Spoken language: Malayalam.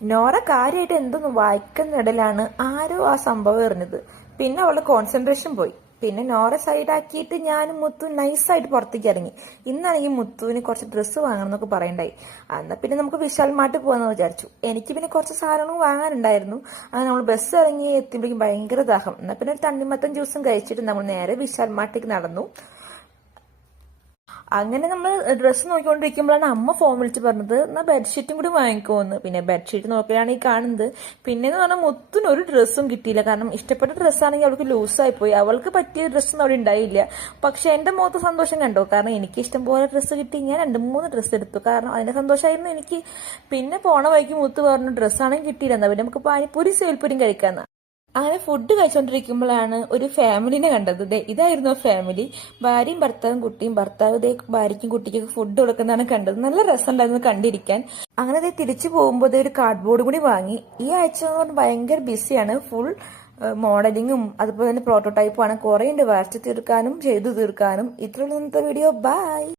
നോറ കാര്യമായിട്ട് എന്തൊന്നും വായിക്കുന്നിടയിലാണ് ആരോ ആ സംഭവം എറിഞ്ഞത്. പിന്നെ അവളുടെ കോൺസെൻട്രേഷൻ പോയി. പിന്നെ നോറ സൈഡാക്കിയിട്ട് ഞാനും മുത്തു നൈസായിട്ട് പുറത്തേക്ക് ഇറങ്ങി. ഇന്നാണെങ്കിൽ മുത്തുവിന് കുറച്ച് ഡ്രസ്സ് വാങ്ങണം എന്നൊക്കെ പറയണ്ടായി. എന്നാൽ പിന്നെ നമുക്ക് വിശാൽ മാർട്ട് പോകാമെന്ന് വിചാരിച്ചു. എനിക്ക് പിന്നെ കുറച്ച് സാധനങ്ങൾ വാങ്ങാനുണ്ടായിരുന്നു. അങ്ങനെ നമ്മൾ ബസ് ഇറങ്ങി എത്തുമ്പോഴേക്കും ഭയങ്കര ദാഹം. എന്നാൽ പിന്നെ ഒരു തണ്ണിമത്തൻ ജ്യൂസും കഴിച്ചിട്ട് നമ്മൾ നേരെ വിശാൽ മാർട്ടിലേക്ക് നടന്നു. അങ്ങനെ നമ്മൾ ഡ്രസ്സ് നോക്കിക്കൊണ്ടിരിക്കുമ്പോഴാണ് അമ്മ ഫോൺ വിളിച്ച് പറഞ്ഞത് എന്നാൽ ബെഡ്ഷീറ്റും കൂടി വാങ്ങിക്കുമെന്ന്. പിന്നെ ബെഡ്ഷീറ്റ് നോക്കിയാണ് ഈ കാണുന്നത്. പിന്നെന്ന് പറഞ്ഞാൽ മുത്തിന് ഒരു ഡ്രസ്സും കിട്ടിയില്ല. കാരണം ഇഷ്ടപ്പെട്ട ഡ്രസ്സാണെങ്കിൽ അവൾക്ക് ലൂസായി പോയി. അവൾക്ക് പറ്റിയ ഡ്രസ്സൊന്നും അവിടെ ഉണ്ടായില്ല. പക്ഷെ എന്റെ മുഖത്ത് സന്തോഷം കണ്ടോ, കാരണം എനിക്ക് ഇഷ്ടം പോലെ ഡ്രസ്സ് കിട്ടി. ഞാൻ 2-3 ഡ്രസ്സ് എടുത്തു. കാരണം അതിന്റെ സന്തോഷമായിരുന്നു എനിക്ക്. പിന്നെ പോണ വഴിക്ക് മുത്ത് പറഞ്ഞു ഡ്രസ്സാണെങ്കിൽ കിട്ടിയില്ല, എന്നാ പിന്നെ നമുക്ക് പാനിപ്പൂരി സേൽപ്പൂരിയും കഴിക്കാന്ന. അങ്ങനെ ഫുഡ് കഴിച്ചുകൊണ്ടിരിക്കുമ്പോഴാണ് ഒരു ഫാമിലിനെ കണ്ടത്. ഇതായിരുന്നു ആ ഫാമിലി. ഭാര്യയും ഭർത്താവും കുട്ടിയും. ഭർത്താവ് ഭാര്യയ്ക്കും കുട്ടിക്കും ഫുഡ് കൊടുക്കുന്നതാണ് കണ്ടത്. നല്ല രസമുണ്ടായിരുന്നു കണ്ടിരിക്കാൻ. അങ്ങനെ തിരിച്ചു പോകുമ്പോൾ ഒരു കാർഡ്ബോർഡ് കൂടി വാങ്ങി. ഈ ആഴ്ച എന്ന് പറഞ്ഞാൽ ഭയങ്കര ബിസിയാണ്. ഫുൾ മോഡലിങ്ങും അതുപോലെ തന്നെ പ്രോട്ടോടൈപ്പും ആണ്. കുറേ ഉണ്ട് വരച്ചു തീർക്കാനും ചെയ്തു തീർക്കാനും. ഇത്രയുള്ള ഇന്നത്തെ വീഡിയോ. ബൈ.